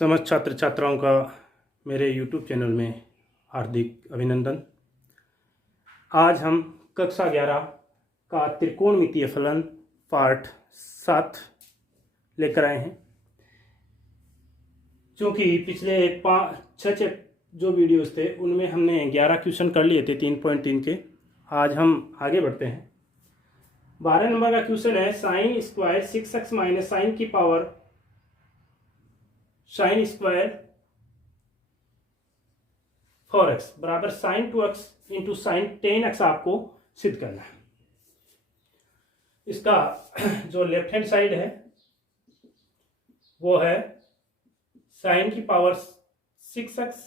समस्त छात्र छात्राओं का मेरे YouTube चैनल में हार्दिक अभिनंदन। आज हम कक्षा 11 का त्रिकोणमितीय फलन पार्ट 7 लेकर आए हैं। क्योंकि पिछले 5-6 जो वीडियोस थे उनमें हमने 11 क्वेश्चन कर लिए थे 3.3 के। आज हम आगे बढ़ते हैं। 12 नंबर का क्वेश्चन है sine square 6x minus sine की पावर साइन स्क्वायर 4x बराबर sign 2x into sine 10x आपको सिद्ध करना है। इसका जो लेफ्ट हैंड साइड है वो है साइन की power 6x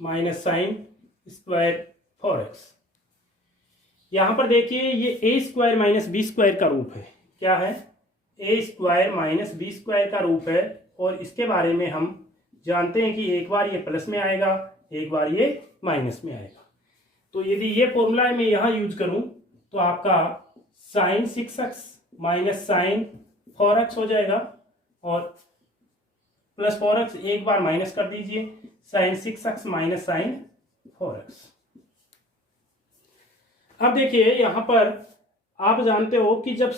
minus sign square 4x। यहां पर देखिए ये ए स्क्वायर माइनस बी स्क्वायर का रूप है। क्या है? ए स्क्वायर माइनस बी स्क्वायर का रूप है। और इसके बारे में हम जानते हैं कि एक बार ये प्लस में आएगा, एक बार ये माइनस में आएगा। तो यदि ये फॉर्मूला मैं यहां यूज करूं तो आपका sign 6x minus sign 4x हो जाएगा और प्लस 4x एक बार माइनस कर दीजिए, sign 6x minus sign 4x। अब देखिए यहां पर आप जानते हो कि जब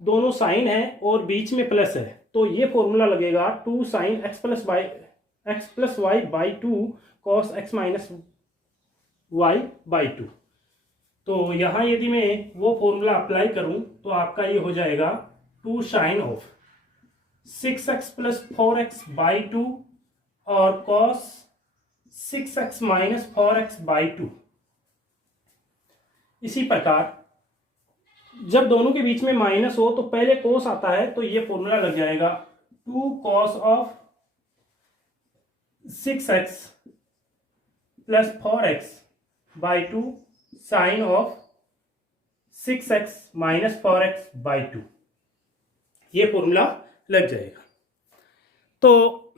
दोनों साइन है और बीच में प्लस है तो ये फॉर्मूला लगेगा 2 sine x plus y by 2 cos x minus y by 2। तो यहां यदि मैं वो फॉर्मूला अप्लाई करूं तो आपका ये हो जाएगा 2 sine of 6x plus 4x by 2 और cos 6x minus 4x by 2। इसी प्रकार जब दोनों के बीच में माइनस हो तो पहले कोस आता है तो ये फॉर्मूला लग जाएगा 2 cos of 6x plus 4x by 2 sine of 6x minus 4x by 2। ये फॉर्मूला लग जाएगा। तो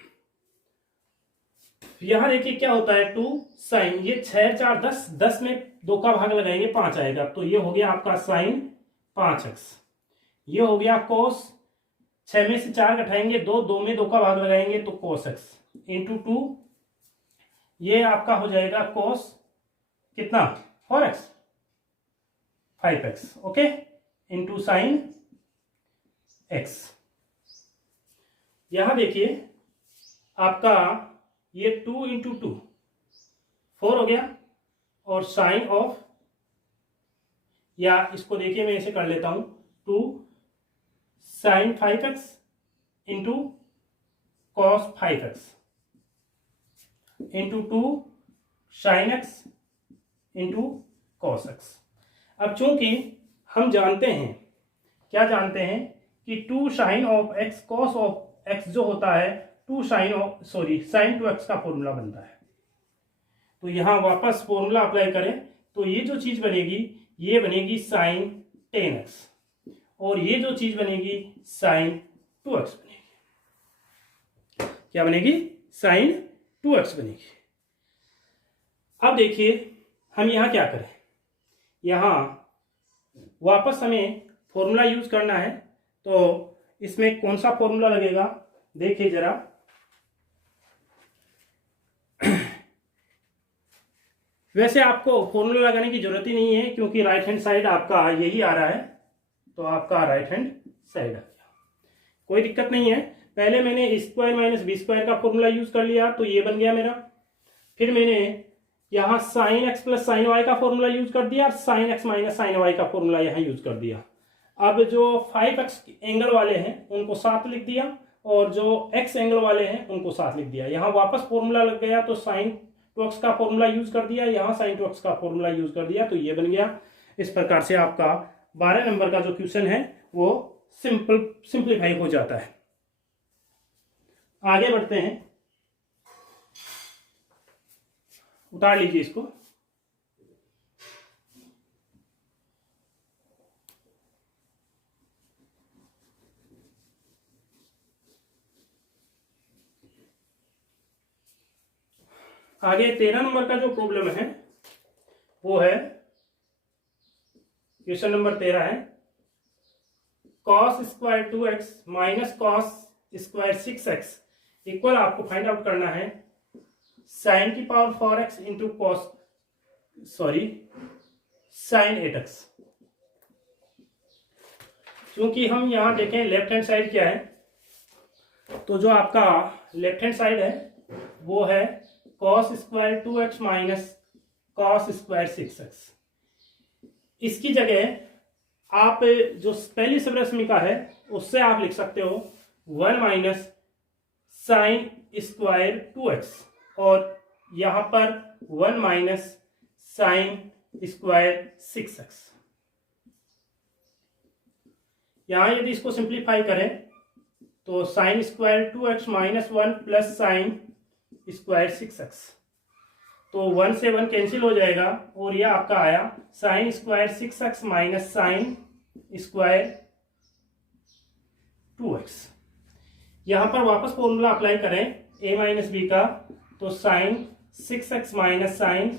यहां देखिए क्या होता है 2 साइन, ये 6 4 10, 10 में 2 का भाग लगाएंगे 5 आएगा तो ये हो गया आपका साइन 5x। ये हो गया कोस, 6 में से 4 घटाएंगे 2, 2 में 2 का भाग लगाएंगे तो कोस x इंटू 2, ये आपका हो जाएगा कोस कितना 4x 5x okay into sine x। यहां देखिए आपका ये 2 इंटू 2 4 हो गया और साइन ऑफ, या इसको देखिए मैं ऐसे कर लेता हूं 2 sine 5x into cos 5x into 2 sine x into cos x। अब चूंकि हम जानते हैं, क्या जानते हैं कि 2 sine of x cos of x जो होता है 2 साइन 2x का फॉर्मूला बनता है। तो यहां वापस फॉर्मूला अप्लाई करें तो ये जो चीज बनेगी ये बनेगी साइन 10x और ये जो चीज बनेगी साइन 2x बनेगी। क्या बनेगी? साइन 2x बनेगी। अब देखिए हम यहां क्या करें, यहां वापस हमें फॉर्मूला यूज करना है। तो इसमें कौन सा फॉर्मूला लगेगा देखिए जरा। वैसे आपको फॉर्मूला लगाने की जरूरत ही नहीं है क्योंकि राइट हैंड साइड आपका यही आ रहा है तो आपका राइट हैंड साइड आ गया, कोई दिक्कत नहीं है। पहले मैंने स्क्वायर माइनस बी स्क्वायर का फॉर्मूला यूज कर लिया तो ये बन गया मेरा। फिर मैंने यहां sine x plus sine y का फॉर्मूला यूज कर दिया और sine x minus sine y का फॉर्मूला यहां यूज कर दिया। अब जो 5x एंगल वाले हैं उनको साथ लिख दिया और जो x एंगल वाले हैं उनको साथ लिख दिया। यहां वापस फॉर्मूला लग गया तो साइन 2x का फॉर्मूला यूज कर दिया, यहां साइन 2x का फॉर्मूला यूज कर दिया तो ये बन गया। इस प्रकार से आपका 12 नंबर का जो क्वेश्चन है वो सिंप्लीफाई हो जाता है। आगे बढ़ते हैं, उतार लीजिए इसको। आगे 13 नंबर का जो प्रॉब्लम है वो है क्वेश्चन नंबर 13 है cos square 2x minus cos square 6x equal आपको फाइंड आउट करना है साइन की power 4x into cos sine 8x। क्योंकि हम यहां देखें लेफ्ट हैंड साइड क्या है, तो जो आपका लेफ्ट हैंड साइड है वो है cos square 2x minus cos square 6x। इसकी जगह आप जो पहली सब्रश्मिका है उससे आप लिख सकते हो 1 माइनस साइन स्क्वायर 2x और यहां पर 1 माइनस साइन स्क्वायर 6x। यहां यदि इसको सिंप्लीफाई करें तो sine square 2x minus 1 plus sign square 6x, तो 1 से 1 कैंसिल हो जाएगा और यह आपका आया sign square 6x minus sine square 2x। यहां पर वापस फॉर्मूला अप्लाई करें a माइनस बी का, तो sign 6x minus sign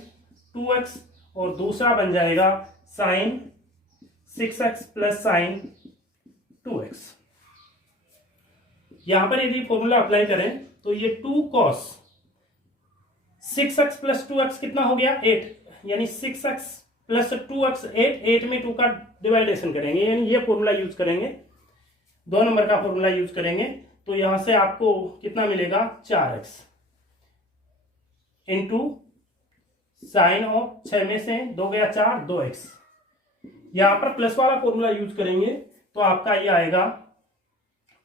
2x और दूसरा बन जाएगा sign 6x plus sign 2x। यहां पर यदि फॉर्मूला अप्लाई करें तो ये 2 कॉस 6x प्लस 2x कितना हो गया 8, यानी 6x प्लस 2x 8 में 2 का डिवाइडेशन करेंगे, यानी ये फॉर्मूला यूज करेंगे, 2 नंबर का फॉर्मूला यूज करेंगे। तो यहां से आपको कितना मिलेगा 4x इंटू साइन ऑफ 6 में से 2 गया 4 2x। यहां पर प्लस वाला फॉर्मूला यूज करेंगे तो आपका ये आएगा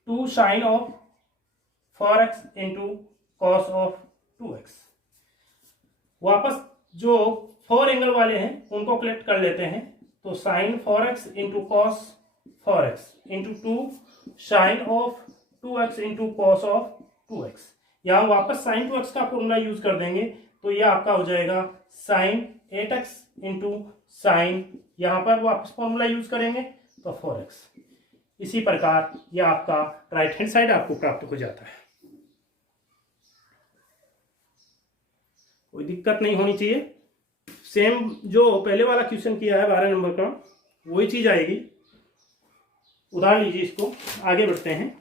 2 sine of 4x into cos of 2x। वापस जो 4 एंगल वाले हैं उनको कलेक्ट कर लेते हैं, तो sine 4x into cos 4x into 2 sine of 2x into cos of 2x। यहां वापस साइन 2x का फॉर्मूला यूज कर देंगे तो यह आपका हो जाएगा साइन 8x इंटू साइन, यहां पर वापस फॉर्मूला यूज करेंगे तो 4x। इसी प्रकार यह आपका राइट हैंड साइड आपको प्राप्त हो जाता है। कोई दिक्कत नहीं होनी चाहिए। सेम जो पहले वाला क्वेश्चन किया है 12 नंबर का वही चीज आएगी। उदाहरण लीजिए, इसको आगे बढ़ते हैं।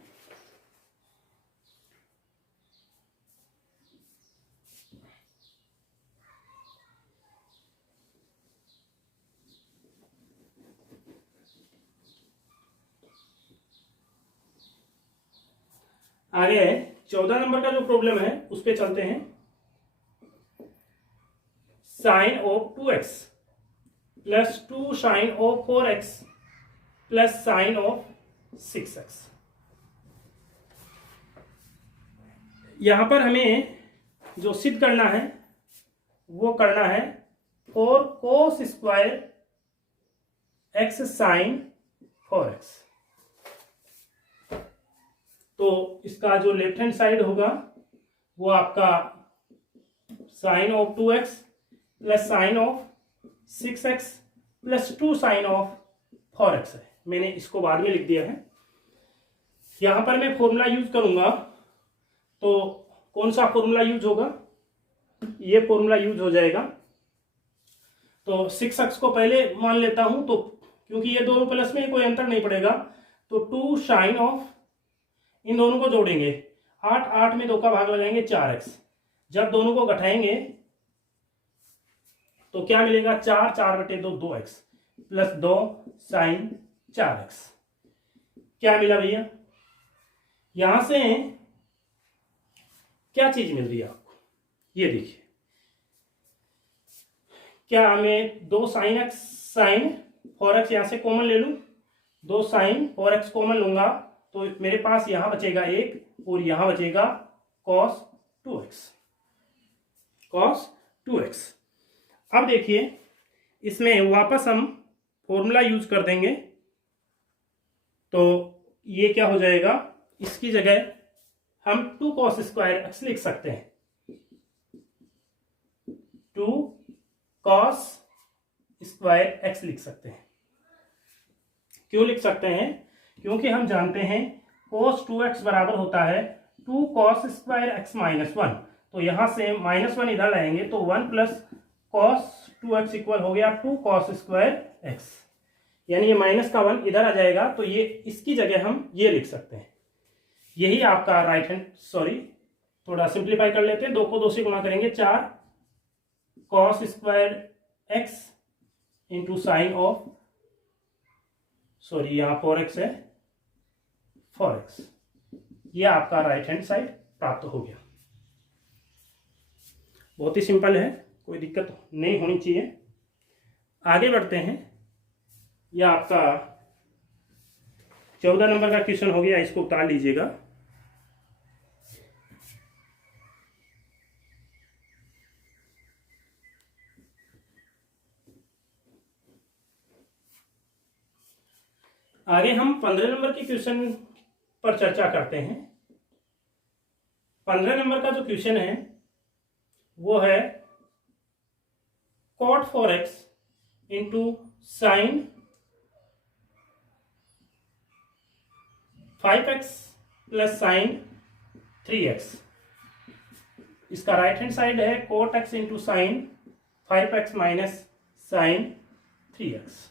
आगे 14 नंबर का जो प्रॉब्लम है उस पे चलते हैं। Sine of 2x plus 2 sine of 4x plus sine of 6x। यहां पर हमें जो सिद्ध करना है वो करना है 4 cos square x sign 4x। तो इसका जो लेफ्ट हैंड साइड होगा वो आपका sine of 2x plus sine of 6x plus 2 sine of 4x है। मैंने इसको बाद में लिख दिया है। यहां पर मैं फॉर्मूला यूज करूंगा, तो कौन सा फॉर्मूला यूज होगा, ये फॉर्मूला यूज हो जाएगा। तो 6x को पहले मान लेता हूं, तो क्योंकि ये दोनों प्लस में कोई अंतर नहीं पड़ेगा, तो 2 साइन ऑफ, इन दोनों को जोड़ेंगे 8 में 2 का भाग लगाएंगे 4x। जब दोनों को घटाएंगे तो क्या मिलेगा 4 बटे 2 2x प्लस 2 साइन 4x। क्या मिला भैया, यहां से क्या चीज मिल रही है आपको, ये देखिए। क्या हमें 2 साइन x साइन 4x यहां से कॉमन ले लूं, 2 साइन 4x कॉमन लूंगा तो मेरे पास यहां बचेगा 1 और यहां बचेगा cos 2x, cos 2x। अब देखिए इसमें वापस हम फॉर्मूला यूज कर देंगे, तो ये क्या हो जाएगा, इसकी जगह हम 2 cos स्क्वायर x लिख सकते हैं। 2 cos स्क्वायर x लिख सकते हैं। क्यों लिख सकते हैं, क्योंकि हम जानते हैं cos 2x बराबर होता है 2 cos स्क्वायर x माइनस 1। तो यहां से -1 इधर लाएंगे तो 1 प्लस cos 2x इक्वल हो गया 2 cos स्क्वायर x, यानी ये -1 इधर आ जाएगा, तो ये इसकी जगह हम ये लिख सकते हैं। यही आपका राइट हैंड, सॉरी थोड़ा सिंप्लीफाई कर लेते हैं, 2 को 2 से गुणा करेंगे, 4 cos square x into sine of, sorry यहाँ 4x है, 4x, ये आपका राइट हैंड साइड प्राप्त हो गया। बहुत ही सिंपल है, कोई दिक्कत नहीं होनी चाहिए। आगे बढ़ते हैं, यह आपका 14 नंबर का क्वेश्चन हो गया, इसको उतार लीजिएगा। आगे हम 15 नंबर के क्वेश्चन पर चर्चा करते हैं। 15 नंबर का जो क्वेश्चन है वो है cot 4x into sine 5x plus sine 3x। इसका राइट हैंड साइड है cot x into sine 5x minus sine 3x।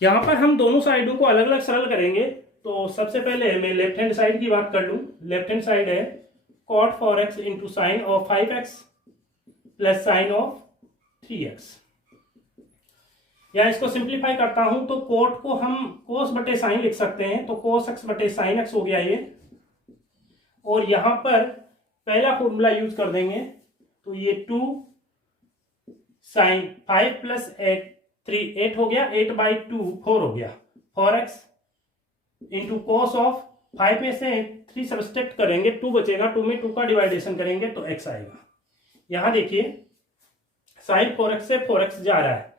यहां पर हम दोनों साइडों को अलग अलग सरल करेंगे। तो सबसे पहले मैं लेफ्ट हैंड साइड की बात कर लूं। लेफ्ट हैंड साइड है cot 4x into sine of 5x plus sine of 3x। या इसको सिंप्लीफाई करता हूं तो cot को हम cos बटे साइन लिख सकते हैं, तो cos x बटे साइन x हो गया ये। और यहां पर पहला फॉर्मूला यूज कर देंगे, तो ये 2 साइन 5 प्लस 8 हो गया, 8/2 4 हो गया, 4x इंटू कॉस ऑफ 5 में से 3 सब्सट्रैक्ट करेंगे, 2 बचेगा, 2 में 2 का डिवाइडेशन करेंगे तो x आएगा। यहां देखिए साइन 4x से 4x जा रहा है,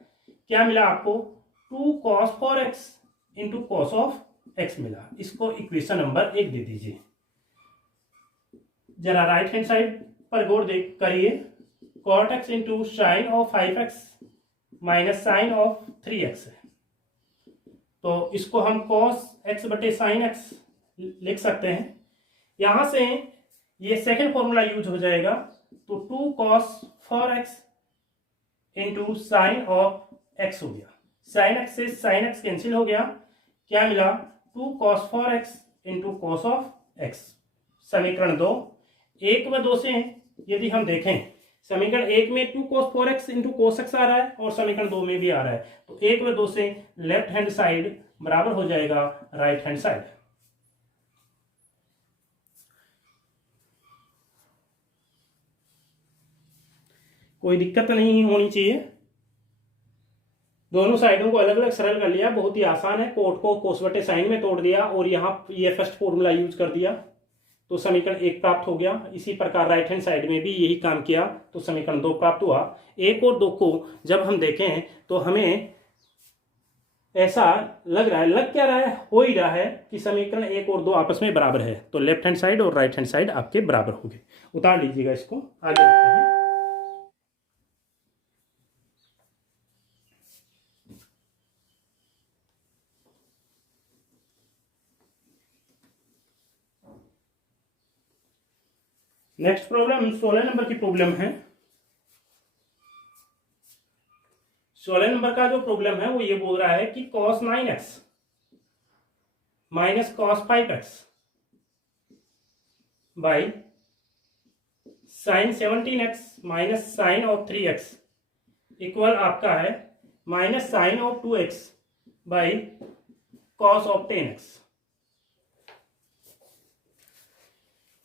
क्या मिला आपको 2 cos 4x into cos of x मिला। इसको इक्वेशन नंबर 1 दे दीजिए। जरा राइट हैंड साइड पर गौर देख करिए, cot x into sine of 5x minus sine of 3x है, तो इसको हम cos x बटे साइन x लिख सकते हैं। यहां से ये सेकंड फॉर्मूला यूज हो जाएगा, तो 2 cos 4x into sine of x हो गया। साइन x से साइन x कैंसिल हो गया, क्या मिला 2 cos 4x into cos of x। समीकरण 2, 1 व 2 से यदि हम देखें, समीकरण 1 में 2 cos 4x into cos x आ रहा है और समीकरण 2 में भी आ रहा है, तो 1 व 2 से लेफ्ट हैंड साइड बराबर हो जाएगा राइट हैंड साइड। कोई दिक्कत नहीं होनी चाहिए। दोनों साइडों को अलग अलग सरल कर लिया, बहुत ही आसान है। कोट को cos बटे साइन में तोड़ दिया और यहाँ ये फर्स्ट फॉर्मूला यूज कर दिया, तो समीकरण 1 प्राप्त हो गया। इसी प्रकार राइट हैंड साइड में भी यही काम किया, तो समीकरण 2 प्राप्त हुआ। 1 और 2 को जब हम देखें तो हमें ऐसा लग रहा है, लग क्या रहा है, हो ही रहा है कि समीकरण 1 और 2 आपस में बराबर है, तो लेफ्ट हैंड साइड और राइट हैंड साइड आपके बराबर हो गए। उतार लीजिएगा इसको, आगे बढ़ते हैं। नेक्स्ट प्रॉब्लम 16 नंबर की प्रॉब्लम है। 16 नंबर का जो प्रॉब्लम है वो ये बोल रहा है कि cos 9x minus cos 5x by sine 17x minus sine of 3x equal आपका है minus sine of 2x by cos of 10x।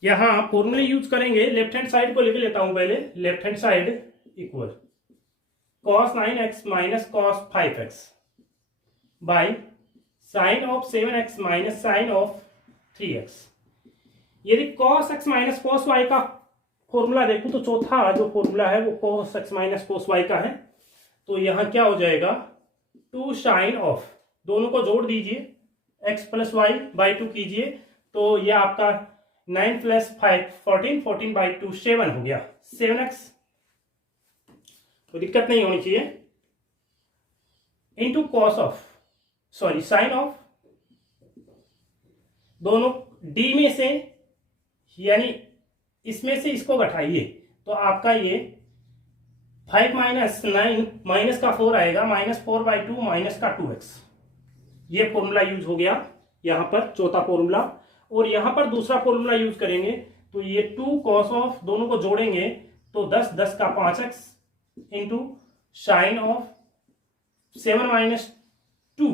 यहां फॉर्मूले यूज करेंगे, लेफ्ट हैंड साइड को लिख लेता हूं पहले। Left hand side equal cos 9x minus cos 5x by sine of 7x minus sine of 3x। यदि cos x minus cos y का फॉर्मूला देखूं तो चौथा जो फॉर्मूला है वो cos x minus cos y का है, तो यहां क्या हो जाएगा 2 साइन ऑफ, दोनों को जोड़ दीजिए, x प्लस वाई बाई 2 कीजिए, तो यह आपका 9 प्लस 5 14, 14/2 7 हो गया, 7x, तो दिक्कत नहीं होनी चाहिए, into cos of, sorry sine of, दोनों d में से यानी इसमें से इसको घटाइए तो आपका ये 5 माइनस 9 माइनस का 4 आएगा, माइनस 4/2 माइनस का 2x। ये फॉर्मूला यूज हो गया यहां पर, चौथा फॉर्मूला। और यहां पर दूसरा फॉर्मूला यूज करेंगे, तो ये 2 cos ऑफ, दोनों को जोड़ेंगे तो 10, 10 का 5x into sine of 7 minus 2,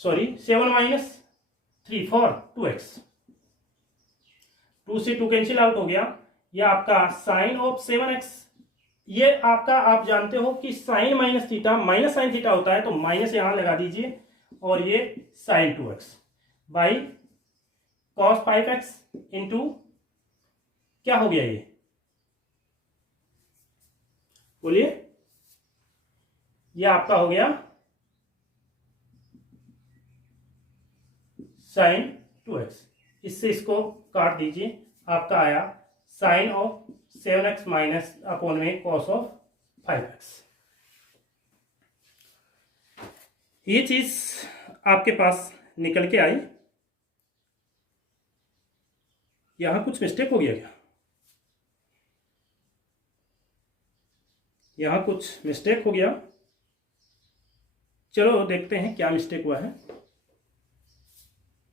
sorry 7 minus 3 for 2x, 2 से 2 कैंसिल आउट हो गया। यह आपका साइन ऑफ 7x, ये आपका, आप जानते हो कि sine minus theta minus sine theta होता है, तो माइनस यहां लगा दीजिए, और ये sign 2x by cos 5x into क्या हो गया, ये बोलिए, ये आपका हो गया साइन 2x। इससे इसको काट दीजिए, आपका आया sine of 7x minus upon में कॉस ऑफ 5x। ये चीज आपके पास निकल के आई। यहां कुछ मिस्टेक हो गया क्या? यहां कुछ मिस्टेक हो गया, चलो देखते हैं क्या मिस्टेक हुआ है।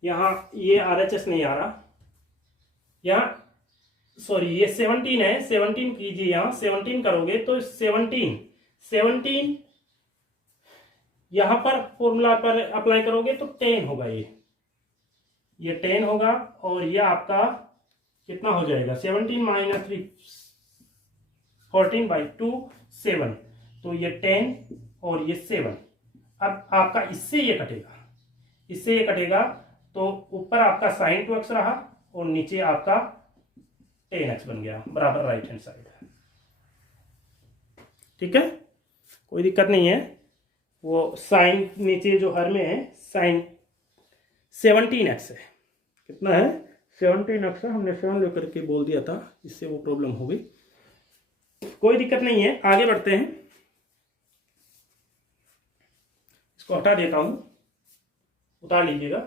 यहां ये RHS नहीं आ रहा, यहां सॉरी ये 17 है, 17 कीजिए, यहां 17 करोगे तो 17 यहां पर फॉर्मूला पर अप्लाई करोगे तो 10 होगा, ये 10 होगा, और ये आपका कितना हो जाएगा, 17 माइनस 3 14 बाई 2 7, तो ये 10 और ये 7। अब आपका इससे ये कटेगा, तो ऊपर आपका साइन 2x रहा और नीचे आपका 10x बन गया, बराबर राइट हैंड साइड। ठीक है, कोई दिक्कत नहीं है। वो साइन नीचे जो हर में है साइन 17x है, कितना है, 17x है, हमने 7 लेकर के बोल दिया था, इससे वो प्रॉब्लम हो गई। कोई दिक्कत नहीं है, आगे बढ़ते हैं। इसको हटा देता हूं, उतार लीजिएगा।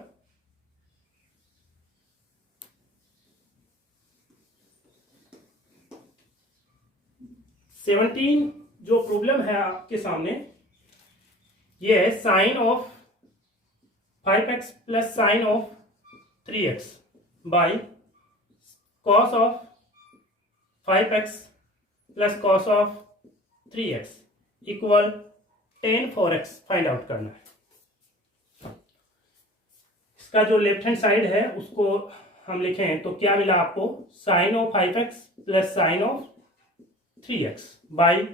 सेवनटीन जो प्रॉब्लम है आपके सामने, ये है sine of 5x plus sine of 3x by cos of 5x plus cos of 3x equal 10 4x find out करना है। इसका जो लेफ्ट हैंड साइड है उसको हम लिखें तो क्या मिला आपको, sine of 5x plus sine of 3x by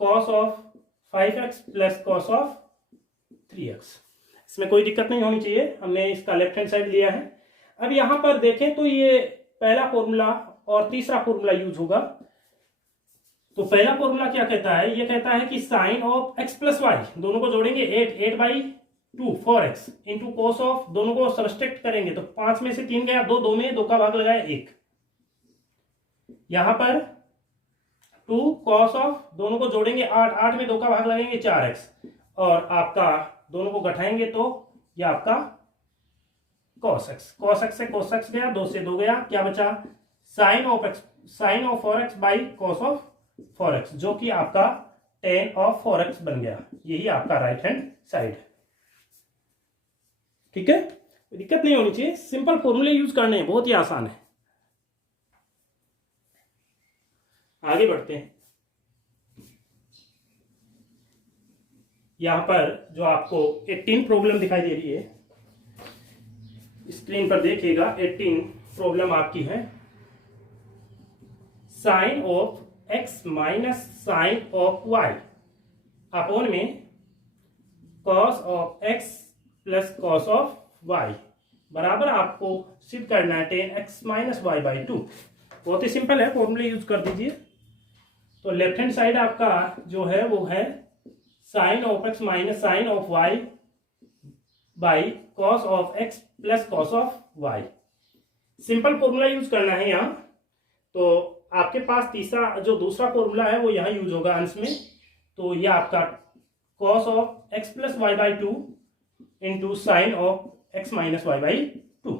cos of 5x plus cos of 3x। इसमें कोई दिक्कत नहीं होनी चाहिए, हमने इसका लेफ्ट हैंड साइड लिया है। अब यहां पर देखें तो ये पहला फॉर्मूला और तीसरा फॉर्मूला यूज होगा। तो पहला फॉर्मूला क्या कहता है, ये कहता है कि sine of x plus y, दोनों को जोड़ेंगे 8 by 2 4x into cos of, दोनों को सब्सट्रैक्ट करेंगे तो 5 में से 3 गया, 2 में 2 का भाग लगाया 1। यहां पर 2 कॉस ऑफ, दोनों को जोड़ेंगे 8 में 2 का भाग लगेंगे 4x, और आपका दोनों को घटाएंगे तो ये आपका cos x से cos x गया, 2 से 2 गया, क्या बचा, sine of 4x by cos of 4x, जो कि आपका tan ऑफ 4x बन गया। यही आपका राइट हैंड साइड है। ठीक है, दिक्कत नहीं होनी चाहिए, सिंपल फॉर्मूले यूज करने हैं, बहुत ही आसान है। आगे बढ़ते हैं। यहां पर जो आपको 18 प्रॉब्लम दिखाई दे रही है, स्क्रीन पर देखिएगा, 18 प्रॉब्लम आपकी है, sine of x minus sine of y upon में cos of x plus cos of y बराबर आपको सिद्ध करना है 10x माइनस वाई बाई 2। बहुत ही सिंपल है, फॉर्मूले यूज कर दीजिए। तो लेफ्ट हैंड साइड आपका जो है वो है sine of x minus sine of y by cos of x plus cos of y। Simple formula use करना है यहाँ। तो आपके पास तीसरा जो दूसरा फॉर्मूला है वो यहाँ यूज होगा अंश में। तो ये आपका cos of x plus y by 2 into sine of x minus y by 2।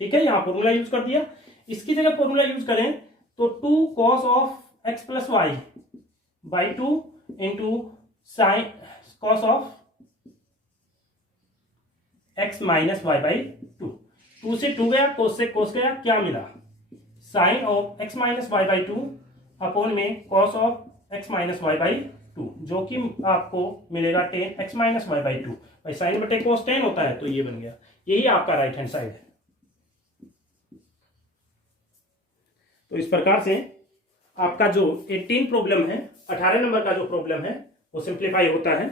ठीक है, यहाँ फॉर्मूला यूज कर दिया। इसकी जगह फॉर्मूला यूज करें तो 2 cos of x plus y by 2 into sine cos of x minus y by two. 2 से 2 गया, कोस से कोस गया, क्या मिला? Sine of x minus y by two upon में cos of x minus y by two, जो कि आपको मिलेगा tan x minus y by two. भाई साइन बटे कोस टेन होता है, तो ये बन गया। यही आपका राइट हैंड साइड है। तो इस प्रकार से आपका जो 18 प्रॉब्लम है, 18 नंबर का जो प्रॉब्लम है वो सिंप्लीफाई होता है।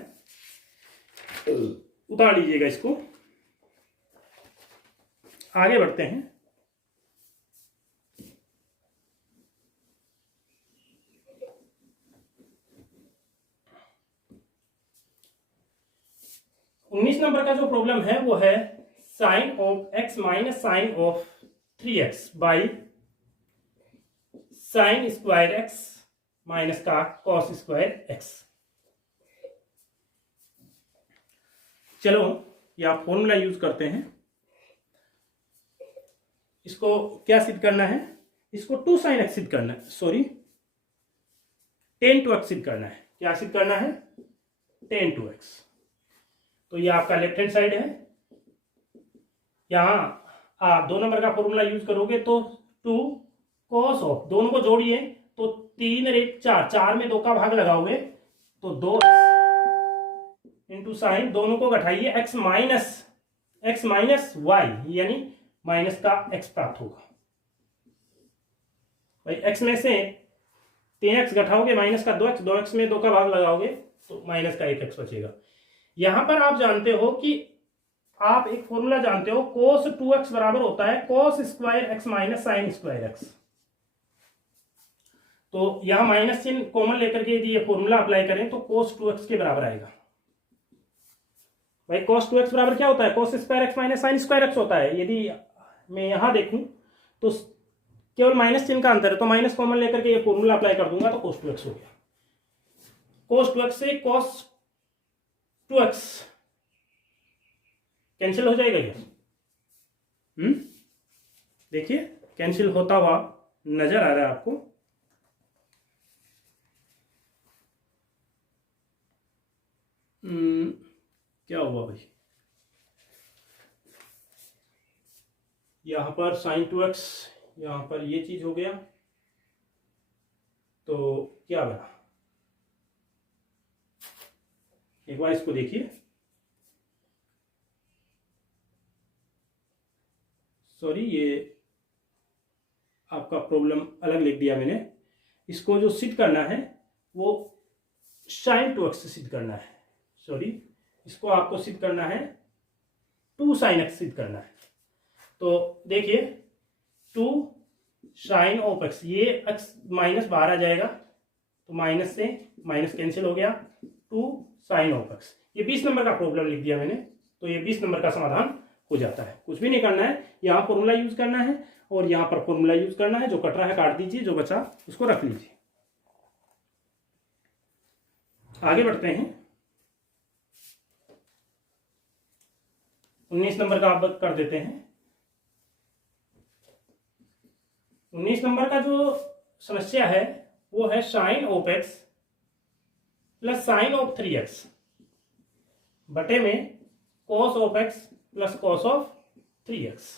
उतार लीजिएगा इसको, आगे बढ़ते हैं। उन्नीस नंबर का जो प्रॉब्लम है वो है sine of x minus sine of 3x by sine square x minus का कॉस स्क्वायर एक्स। चलो ये आप फॉर्मूला यूज करते हैं। इसको क्या सिद्ध करना है? इसको 2 sin x सिद्ध करना है, सॉरी 10 to x सिद्ध करना है। क्या सिद्ध करना है? 10 to x। तो ये आपका लेफ्ट हैंड साइड है। यहां आप 2 नंबर का फॉर्मूला यूज करोगे तो 2 cos ऑफ, दोनों को जोड़िए तो 3 और 1 4, 4 में 2 का भाग लगाओगे तो 2 इंटू साइन, दोनों को घटाइए x माइनस वाई, यानी माइनस का x प्राप्त होगा। भाई x में से 3x घटाओगे माइनस का 2x, 2x में 2 का भाग लगाओगे तो माइनस का 1x बचेगा। यहां पर आप जानते हो कि आप एक फॉर्मूला जानते हो, cos 2x बराबर होता है cos square x minus sine square x। तो यहां माइनस चिन्ह कॉमन लेकर के यदि ये फॉर्मूला अप्लाई करें तो cos 2x के बराबर आएगा। भाई cos 2x बराबर क्या होता है? cos square x minus sine square x होता है। यदि मैं यहां देखूं तो केवल माइनस चिन्ह का अंतर है, तो माइनस कॉमन लेकर के ये फॉर्मूला अप्लाई कर दूंगा तो cos 2x हो गया। cos 2x से cos 2x कैंसिल हो जाएगा ये। देखिए कैंसिल होता हुआ नजर आ रहा है आपको। क्या हुआ भाई? यहां पर sin 2x, यहां पर ये चीज हो गया, तो क्या बना? एक बार इसको देखिए, सॉरी ये आपका प्रॉब्लम अलग लिख दिया मैंने। इसको जो सिद्ध करना है वो sin 2x से सिद्ध करना है, सॉरी इसको आपको सिद्ध करना है 2 sin x सिद्ध करना है। तो देखिए 2 sin ऑफ x, ये x माइनस बाहर आ जाएगा तो माइनस से माइनस कैंसिल हो गया, 2 sin ऑफ x। ये 20 नंबर का प्रॉब्लम लिख दिया मैंने, तो ये 20 नंबर का समाधान हो जाता है। कुछ भी नहीं करना है, यहाँ फॉर्मूला यूज करना है और यहाँ पर फॉर्मूला यूज करना है। जो कट रहा है काट दीजिए, जो बचा उसको रख लीजिए। आगे बढ़ते हैं। 19 नंबर का आप कर देते हैं। 19 नंबर का जो समस्या है वो है sine of x plus sine of 3x बटे में cos of x plus cos of 3x।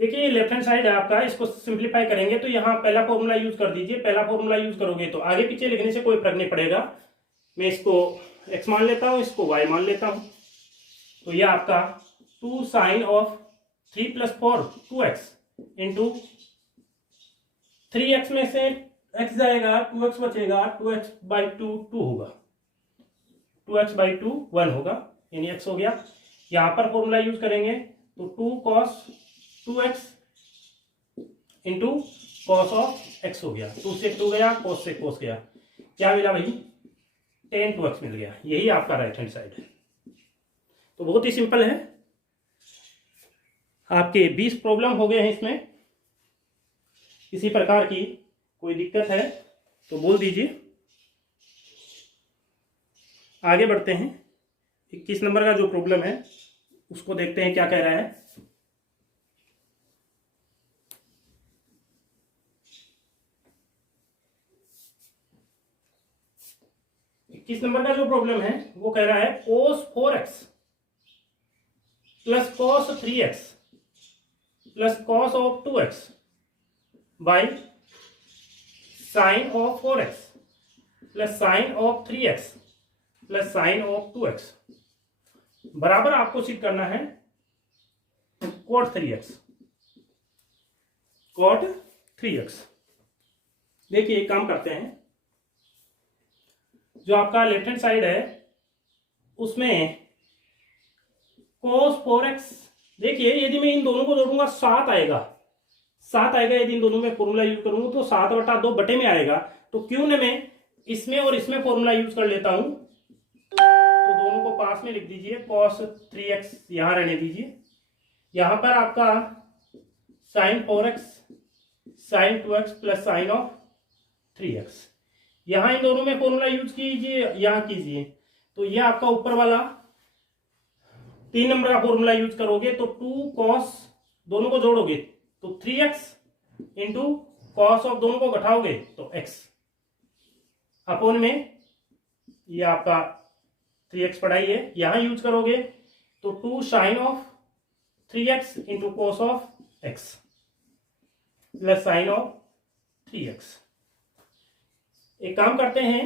देखिए लेफ्ट हैंड साइड है आपका, इसको सिंप्लीफाई करेंगे तो यहां पहला फॉर्मूला यूज कर दीजिए। पहला फॉर्मूला यूज करोगे तो आगे पीछे लिखने से कोई फर्क नहीं पड़ेगा। मैं इसको x मान लेता हूं, इसको y मान लेता हूं। तो यह आपका 2 sine of 3 plus 4 2x into 3x में से x जाएगा 2x बचेगा, 2x बाई 2 2 होगा, 2x बाई 2 1 होगा, यानी x हो गया। यहां पर फॉर्मूला यूज करेंगे तो 2 cos 2x into cos of x हो गया। 2 से 2 गया, cos से cos गया, क्या मिला भाई? 10 to x मिल गया। यही आपका राइट हैंड साइड है। तो बहुत ही सिंपल है। आपके 20 प्रॉब्लम हो गए हैं इसमें। किसी प्रकार की कोई दिक्कत है तो बोल दीजिए। आगे बढ़ते हैं। 21 नंबर का जो प्रॉब्लम है उसको देखते हैं क्या कह रहा है। 21 नंबर का जो प्रॉब्लम है वो कह रहा है cos 4x plus cos 3x plus cos of 2x by sine of 4x plus sine of 3x plus sine of 2x बराबर आपको सिद्ध करना है cot 3x। cot 3x देखिए एक काम करते हैं, जो आपका लेफ्ट हैंड साइड है उसमें cos 4x, देखिए यदि मैं इन दोनों को जोड़ूंगा 7 आएगा, 7 आएगा। यदि इन दोनों में फॉर्मूला यूज करूंगा तो 7/2 बटे में आएगा। तो क्यों न मैं इसमें और इसमें फॉर्मूला यूज कर लेता हूं। तो दोनों को पास में लिख दीजिए, cos 3x यहां रहने दीजिए, यहां पर आपका sin 4x sin 2x plus sine of 3x, यहां इन दोनों में फॉर्मूला यूज कीजिए, यहां कीजिए। तो ये आपका ऊपर वाला 3 नंबर का फॉर्मूला यूज करोगे तो 2 cos, दोनों को जोड़ोगे तो 3x इंटू cos ऑफ दोनों को घटाओगे तो x अपोन में ये आपका 3x पढ़ाई है, यहां यूज करोगे तो 2 sine of 3x into cos of x plus sine of 3x। एक काम करते हैं,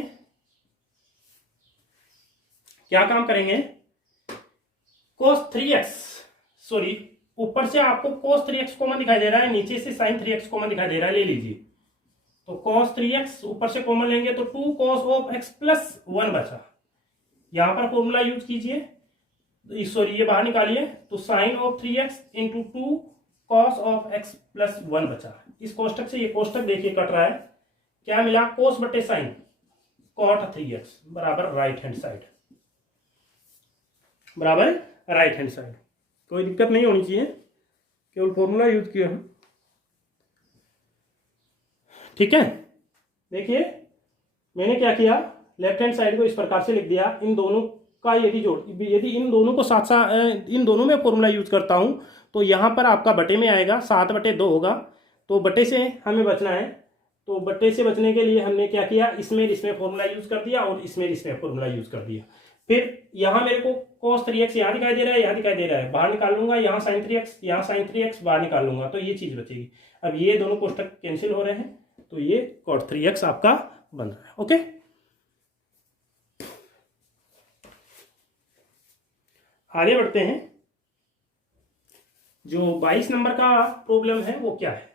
क्या काम करेंगे, cos 3x, सॉरी ऊपर से आपको cos 3x कॉमन दिखाई दे रहा है, नीचे से sin 3x कॉमन दिखाई दे रहा है, ले लीजिए। तो cos 3x ऊपर से कॉमन लेंगे तो 2 cos ऑफ x प्लस 1 बचा, यहां पर फॉर्मूला यूज कीजिए, सॉरी ये बाहर निकालिए, तो sin of 3x into 2 cos of x plus 1 बचा। इस कोष्टक से ये कोष्टक देखिए कट रहा है, क्या मिला, cos बटे साइन cot 3x बराबर राइट हैंड साइड, बराबर राइट हैंड साइड। कोई दिक्कत नहीं होनी चाहिए, केवल फॉर्मूला यूज किया है, ठीक है। देखिए मैंने क्या किया, लेफ्ट हैंड साइड को इस प्रकार से लिख दिया, इन दोनों का यदि इन दोनों को साथ साथ इन दोनों में फॉर्मूला यूज करता हूं तो यहां पर आपका बटे में आएगा, 7/2 होगा। तो बटे से हमें बचना है, तो बटे से बचने के लिए हमने क्या किया, इसमें फॉर्मूला यूज कर दिया और इसमें फॉर्मूला यूज कर दिया। फिर यहां मेरे को cos 3x यहां दिखाई दे रहा है, यहां दिखाई दे रहा है, बाहर निकाल लूंगा, यहाँ sin 3x, यहाँ sin 3x बाहर निकाल लूंगा, तो ये चीज बचेगी। अब ये दोनों कोष्टक कैंसिल हो रहे हैं, तो ये cot 3x आपका बन रहा है। ओके, आगे बढ़ते हैं। जो 22 नंबर का प्रॉब्लम है वो क्या है,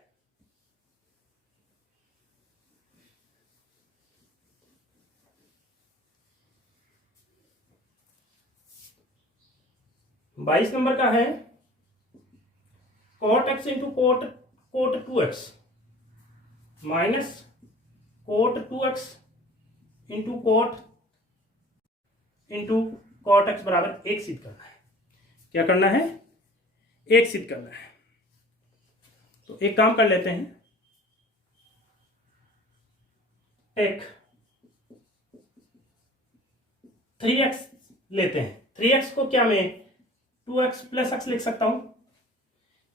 बाईस नंबर का है cot x into cot 2x minus cot 2x into cot x बराबर 1 सिद्ध करना है। क्या करना है, 1 सिद्ध करना है। तो एक काम कर लेते हैं, एक 3x लेते हैं, 3x को क्या मैं 2x प्लस x लिख सकता हूं,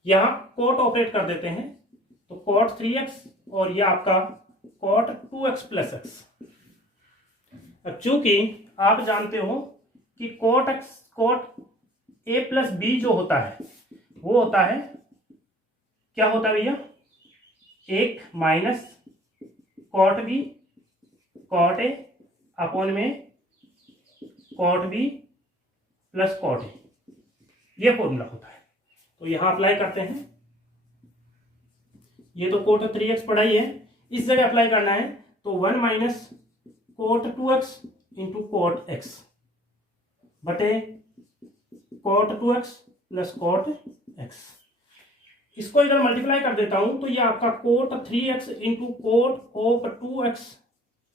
यहां cot ऑपरेट कर देते हैं, तो cot 3x और यह आपका cot 2x प्लस x। अब चूंकि आप जानते हो कि cot a प्लस b जो होता है वो होता है, क्या होता है भैया, 1 minus cot b cot a upon में cot b plus cot a, ये फॉर्मूला होता है। तो यहां अप्लाई करते हैं, ये तो cot 3x पढ़ाई है, इस जगह अप्लाई करना है, तो 1 minus cot 2x into cot x बटे cot 2x plus cot x। इसको इधर मल्टीप्लाई कर देता हूं, तो ये आपका cot 3x into cot of 2x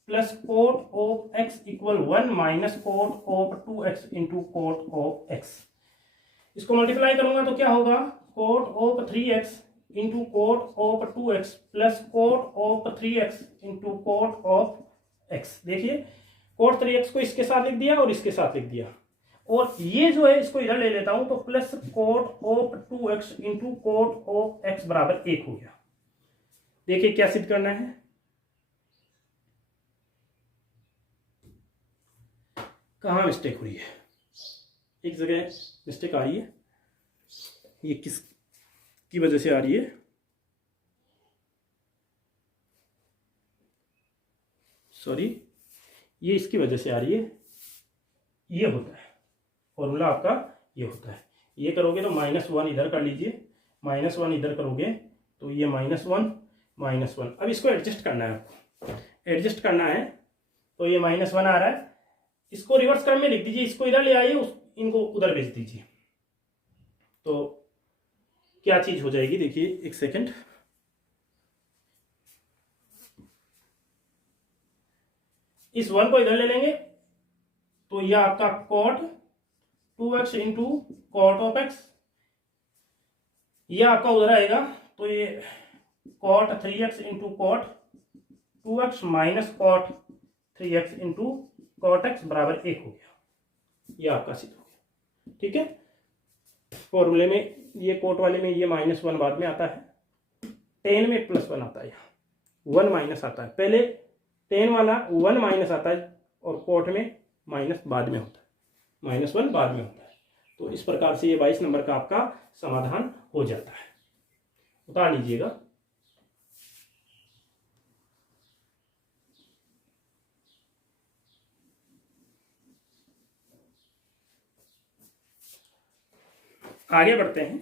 plus cot of x equal 1 minus cot of 2x into cot of x। इसको मल्टीप्लाई करूंगा तो क्या होगा, cot of 3x into cot of 2x plus cot of 3x into cot of x। देखिए cot 3x को इसके साथ लिख दिया और इसके साथ लिख दिया, और ये जो है इसको इधर ले लेता हूं, तो plus cot of 2x into cot of x बराबर 1 हो गया। देखिए क्या सिद्ध करना है, कहाँ मिस्टेक हुई है, एक जगह मिस्टेक आ रही है, ये किस की वजह से आ रही है, सॉरी, ये इसकी वजह से आ रही है, ये होता है फॉर्मूला आपका, ये होता है। ये करोगे तो -1 इधर कर लीजिए, -1 इधर करोगे तो ये -1 -1। अब इसको एडजस्ट करना है, आपको एडजस्ट करना है, तो ये -1 आ रहा है, इसको रिवर्स क्रम में लिख दीजिए, इसको इधर ले आइए, इनको उधर भेज दीजिए, तो क्या चीज हो जाएगी देखिए, एक सेकंड, इस 1 को इधर ले लेंगे तो यह आपका cot 2x into cot of x, यह आपका उधर आएगा तो ये cot 3x into cot 2x minus cot 3x into cot x बराबर 1 हो गया, यह आपका सिद्ध हो गया। ठीक है, फॉर्मूले में ये कोट वाले में ये -1 बाद में आता है, 10 में +1 आता है, यहाँ 1 माइनस आता है, पहले 10 वाला 1 माइनस आता है और कोट में माइनस बाद में होता है, -1 बाद में होता है। तो इस प्रकार से ये 22 नंबर का आपका समाधान हो जाता है, उतार लीजिएगा। आगे बढ़ते हैं,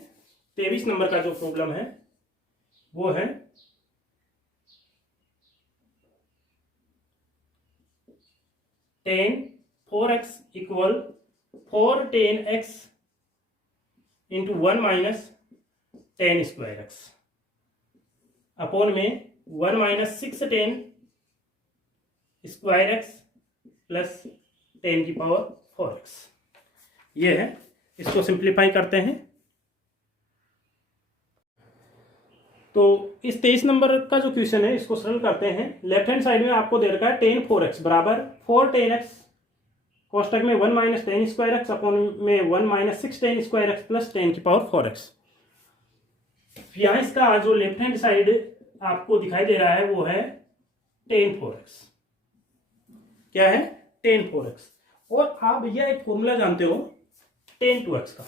23 नंबर का जो प्रॉब्लम है वो है 10 4x equal 4 10x into 1 minus 10 square x upon में 1 माइनस 6 10 स्क्वायर x प्लस 10 की पावर 4x, ये है। इसको सिंप्लीफाई करते हैं तो इस 23 नंबर का जो क्वेश्चन है इसको सरल करते हैं। लेफ्ट हैंड साइड में आपको दे रखा है 10 4x बराबर 4 10x कोष्टक में 1 माइनस 10 स्क्वायर एक्स अपॉन में 1 माइनस 6 10 स्क्वायर एक्स प्लस 10 की पावर 4x। यहाँ इसका जो लेफ्ट हैंड साइड आपको दिखाई दे रहा है वो है 10 4x, क्या है 10 4x। और आप भैया एक फॉर्मूला जानते हो 10 2x का,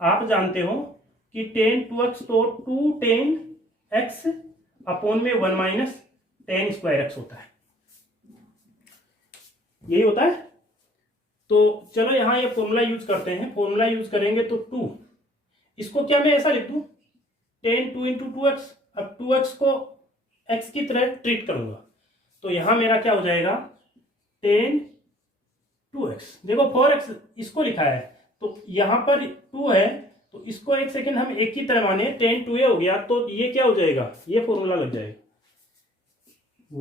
आप जानते हो कि 10 2x तो 2 10x अपॉन में 1 माइनस 10 स्क्वायर एक्स होता है, यही होता है। तो चलो यहां ये फॉर्मूला यूज करते हैं, फॉर्मूला यूज करेंगे तो 2, इसको क्या मैं ऐसा लिख दूं 10 2 इंटू 2x, अब 2x को x की तरह ट्रीट करूंगा तो यहां मेरा क्या हो जाएगा 10 2x। देखो 4x इसको लिखा है तो यहां पर 2 है तो इसको एक सेकेंड हम एक की तरह माने 10 2 हो गया तो ये क्या हो जाएगा, ये फॉर्मूला लग जाएगा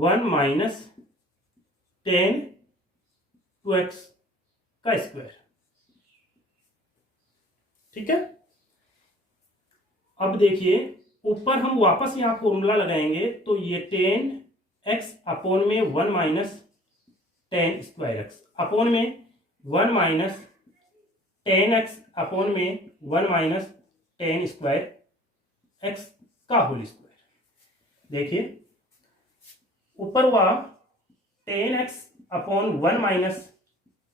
1 माइनस 10 2x का स्क्वायर। ठीक है, अब देखिए ऊपर हम वापस यहां फॉर्मूला लगाएंगे तो ये 10x अपॉन में 1 माइनस 10 स्क्वायर एक्स अपॉन में 1 माइनस 10x अपॉन में 1 माइनस 10 स्क्वायर एक्स का होल स्क्वायर। देखिए ऊपर हुआ 10x upon 1 minus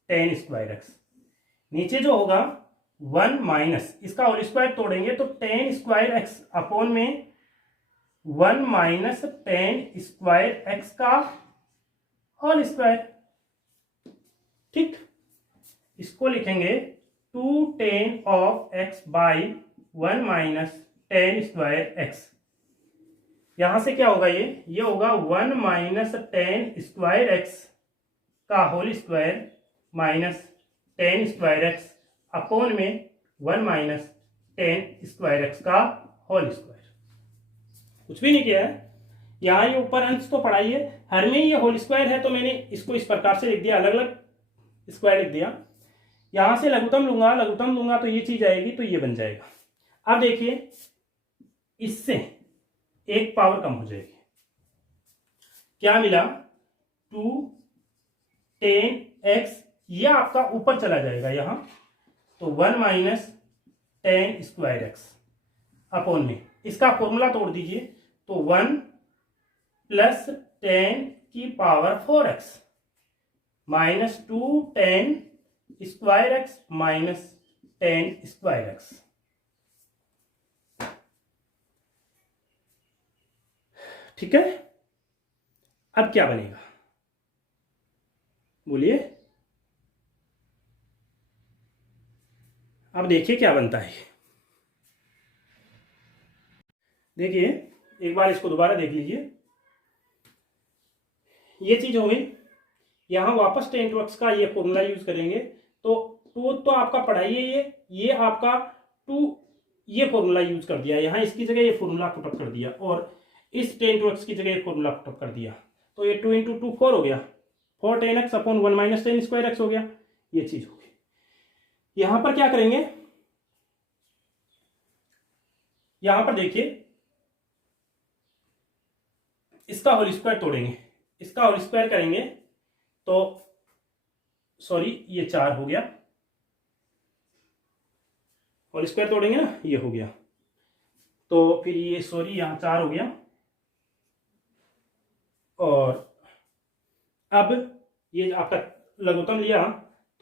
10 square x, नीचे जो होगा 1 माइनस इसका होल स्क्वायर तोड़ेंगे तो 10 स्क्वायर एक्स अपॉन में 1 माइनस 10 स्क्वायर एक्स का होल स्क्वायर। ठीक, इसको लिखेंगे 2 10 of x by 1 minus 10 square x. यहां से क्या होगा, ये होगा 1 माइनस 10 स्क्वायर एक्स का whole square minus 10 square x upon में 1 माइनस 10 स्क्वायर एक्स का होल स्क्वायर। कुछ भी नहीं किया है, यहाँ ये ऊपर अंश तो पढ़ाइए, हर में ये होल स्क्वायर है तो मैंने इसको इस प्रकार से लिख दिया, अलग अलग स्क्वायर लिख दिया। यहां से लघुत्तम लूंगा तो ये चीज आएगी तो ये बन जाएगा। अब देखिए इससे एक पावर कम हो जाएगी, क्या मिला 2 10x, ये आपका ऊपर चला जाएगा यहां तो 1 माइनस 10 स्क्वायर एक्स अपॉन में इसका फॉर्मूला तोड़ दीजिए तो 1 प्लस 10 की power 4x minus 2 tan square x minus tan square x. ठीक है, अब क्या बनेगा बोलिए, अब देखिए क्या बनता है। देखिए एक बार इसको दोबारा देख लीजिए, ये चीज हो गई। यहां वापस tan टू एक्स का ये फॉर्मूला यूज करेंगे, तो टू तो आपका पढ़ाइए, ये आपका टू, ये फॉर्मूला यूज कर दिया, यहां इसकी जगह ये फॉर्मूला पुटअप कर दिया, और इस tan टू एक्स की जगह ये फॉर्मूला पुटअप कर दिया, तो ये 2 इंटू 2 4 हो गया, 4 tan x upon 1 minus tan square x हो गया, ये चीज होगी। यहां पर क्या करेंगे, यहां पर देखिए इसका होल स्क्वायर तोड़ेंगे, इसका होल स्क्वायर करेंगे तो सॉरी ये 4 हो गया, होल स्क्वायर तोड़ेंगे ना, ये हो गया, तो फिर ये सॉरी यहां 4 हो गया, और अब ये आपका लघुत्तम लिया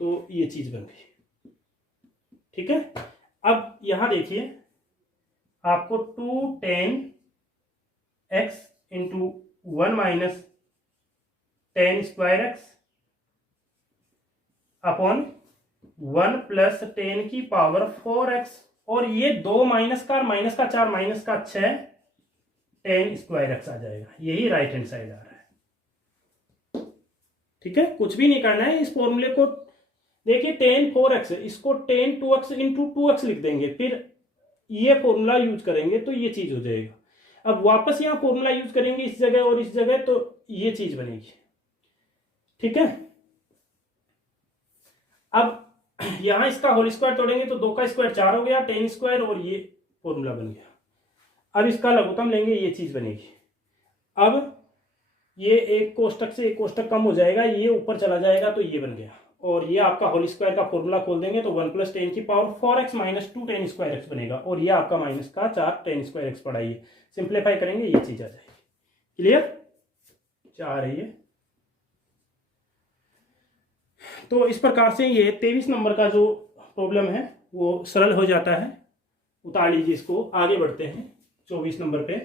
तो ये चीज बन गई। ठीक है, अब यहां देखिए आपको 2 tan x into 1 minus tan square x upon 1 plus tan की पावर 4x, और ये 2 माइनस का 4 माइनस का 6 tan स्क्वायर एक्स आ जाएगा, यही राइट हैंड साइड आ रहा है। ठीक है, कुछ भी नहीं करना है, इस फॉर्मूले को देखिए tan 4x इसको tan 2x इंटू 2x लिख देंगे, फिर ये फॉर्मूला यूज करेंगे तो ये चीज हो जाएगा। अब वापस यहां फॉर्मूला यूज करेंगे इस जगह और इस जगह, तो ये चीज बनेगी। ठीक है, अब यहां इसका होल स्क्वायर तोड़ेंगे तो 2 का स्क्वायर 4 हो गया tan स्क्वायर, और ये फॉर्मूला बन गया। अब इसका लघुत्तम लेंगे, ये चीज बनेगी। अब ये एक कोष्टक से एक कोष्टक कम हो जाएगा, ये ऊपर चला जाएगा, तो ये बन गया, और ये आपका होल स्क्वायर का फॉर्मूला खोल देंगे तो 1 प्लस tan की power 4x minus 2 tan square x बनेगा, और ये आपका माइनस का 4 tan स्क्वायर एक्स पढ़ाइए, सिंप्लीफाई करेंगे ये चीज आ जाएगी। क्लियर, 4 है ये। तो इस प्रकार से ये 23 नंबर का जो प्रॉब्लम है वो सरल हो जाता है। उतार लीजिए इसको, आगे बढ़ते हैं 24 नंबर पे।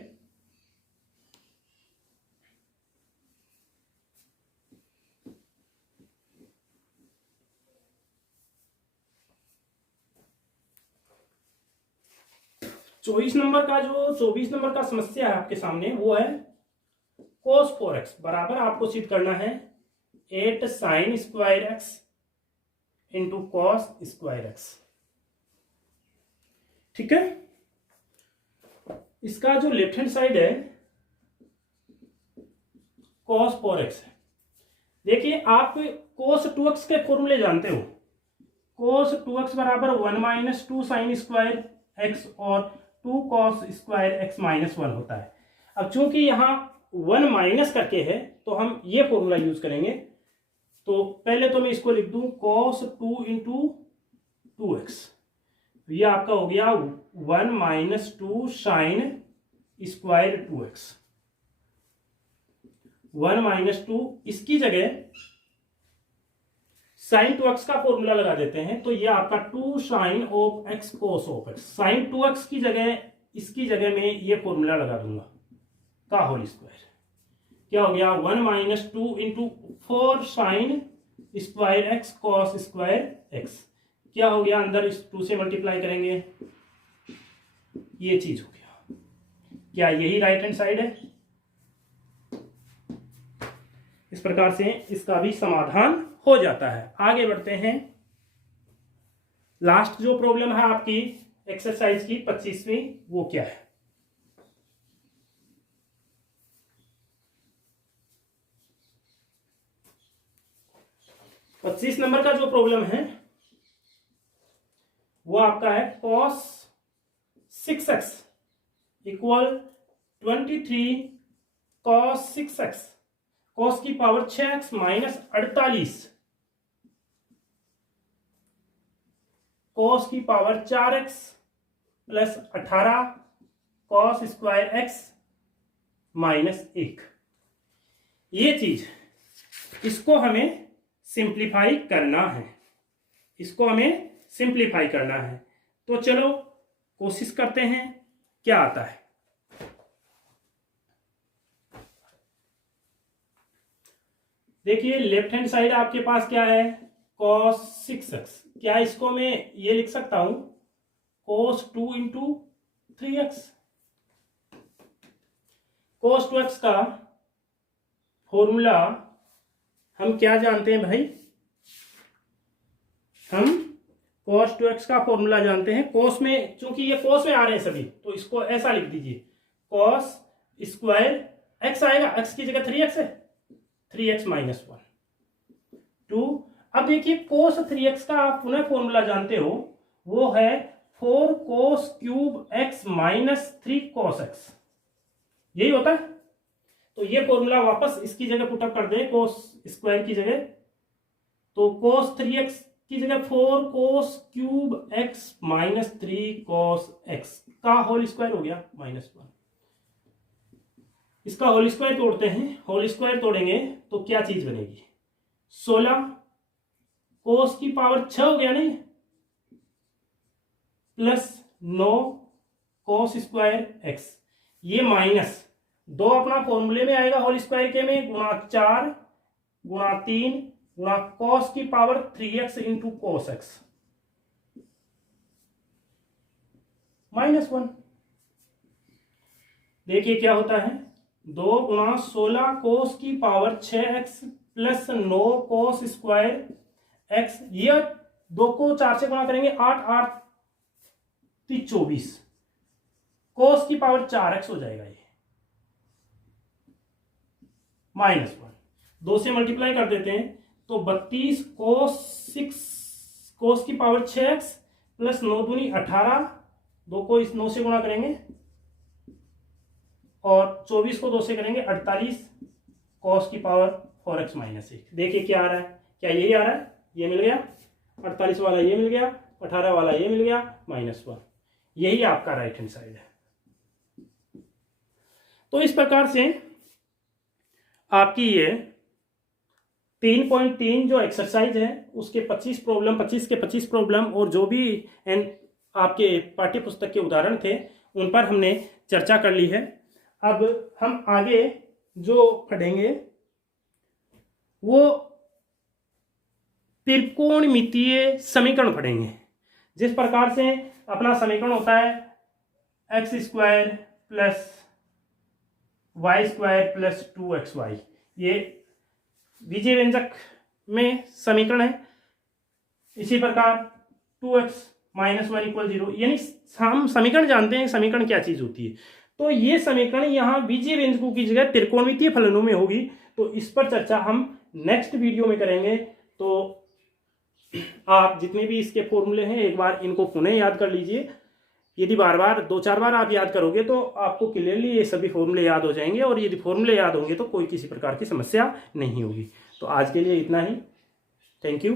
चौबीस नंबर का समस्या है आपके सामने, वो है cos 4x बराबर आपको सिद्ध करना है 8 sin square x into cos square x. ठीक है, इसका जो लेफ्ट हैंड साइड है cos 4x है। देखिए आप cos 2x के फॉर्मूले जानते हो, cos 2x बराबर 1 माइनस 2 साइन स्क्वायर एक्स और 2 cos स्क्वायर एक्स माइनस 1 होता है। अब चूंकि यहां 1 माइनस करके है तो हम ये फॉर्मूला यूज करेंगे, तो पहले तो मैं इसको लिख दूं cos 2 इंटू 2x, ये आपका हो गया 1 minus 2 sine square 2x, 1 minus 2, इसकी जगह साइन 2x का फॉर्मूला लगा देते हैं, तो ये आपका 2 sine of x cos of x, sine 2x की जगह इसकी जगह में ये फॉर्मूला लगा दूंगा का होल स्क्वायर, क्या हो गया 1 minus 2 into 4 sine square x cos square x, क्या हो गया अंदर इस 2 से मल्टीप्लाई करेंगे, ये चीज हो गया। क्या यही राइट हैंड साइड है? इस प्रकार से इसका भी समाधान हो जाता है। आगे बढ़ते हैं, लास्ट जो प्रॉब्लम है आपकी एक्सरसाइज की 25वीं, वो क्या है? पच्चीस नंबर का जो प्रॉब्लम है वो आपका है cos 6x equal 23 cos 6x, cos की पावर 6x माइनस 48, cos की power 4x plus 18 cos square x minus 1। ये चीज इसको हमें सिंप्लीफाई करना है, इसको हमें सिंप्लीफाई करना है। तो चलो कोशिश करते हैं क्या आता है। देखिए लेफ्ट हैंड साइड आपके पास क्या है, cos 6x। क्या इसको मैं ये लिख सकता हूं cos 2 into 3x। cos 2x का फॉर्मूला हम क्या जानते हैं भाई, हम cos 2x का फॉर्मूला जानते हैं। cos में, चूंकि ये cos में आ रहे हैं सभी, तो इसको ऐसा लिख दीजिए cos स्क्वायर x आएगा, x की जगह 3x है, 3x माइनस 1 2। अब देखिए cos 3x का आप पुनः फॉर्मूला जानते हो, वो है 4 cos cube x minus 3 cos x, यही होता है। तो ये फॉर्मूला वापस इसकी जगह पुटअप कर दे, cos स्क्वायर की जगह, तो cos 3x की जगह 4 cos cube x minus 3 cos x का होल स्क्वायर हो गया माइनस 1। इसका होल स्क्वायर तोड़ते हैं, होल स्क्वायर तोड़ेंगे तो क्या चीज बनेगी, 16 cos की पावर 6 हो गया नहीं, प्लस 9 cos स्क्वायर x, ये माइनस 2 अपना फॉर्मूले में आएगा होल स्क्वायर के में, गुणा 4 गुणा 3 गुणा cos की power 3x into cos x minus 1। देखिए क्या होता है, 2 गुणा 16 cos की power 6x plus 9 cos square x, ये 2 को 4 से गुणा करेंगे 8 8 24, cos की पावर 4x हो जाएगा, ये माइनस 1। 2 से मल्टीप्लाई कर देते हैं तो 32 cos की पावर 6x प्लस 9 दूनी 18, 2 को इस 9 से गुणा करेंगे और 24 को 2 से करेंगे 48 cos की पावर 4x माइनस 1। देखिए क्या आ रहा है, क्या यही आ रहा है, ये मिल गया 48 वाला, ये मिल गया 18 वाला, ये मिल गया माइनस 1, यही आपका राइट हैंड साइड है। तो इस प्रकार से आपकी ये 3.3 जो एक्सरसाइज है उसके 25 प्रॉब्लम, 25 के 25 प्रॉब्लम और जो भी आपके पाठ्य पुस्तक के उदाहरण थे उन पर हमने चर्चा कर ली है। अब हम आगे जो पढ़ेंगे वो त्रिकोणमितीय समीकरण पढ़ेंगे। जिस प्रकार से अपना समीकरण होता है x square plus y square plus 2xy, ये बीजीय व्यंजक में समीकरण है। इसी प्रकार 2x माइनस 1 इक्वल 0, यानी हम समीकरण जानते हैं समीकरण क्या चीज होती है। तो ये समीकरण यहाँ बीजीय व्यंजकों की जगह त्रिकोणमितीय फलनों में होगी। तो इस पर चर्चा हम नेक्स्ट वीडियो में करेंगे। तो आप जितने भी इसके फॉर्मूले हैं एक बार इनको पुनः याद कर लीजिए। यदि बार बार 2-4 बार आप याद करोगे तो आपको क्लियरली ये सभी फॉर्मूले याद हो जाएंगे, और यदि फॉर्मूले याद होंगे तो कोई किसी प्रकार की समस्या नहीं होगी। तो आज के लिए इतना ही। Thank you.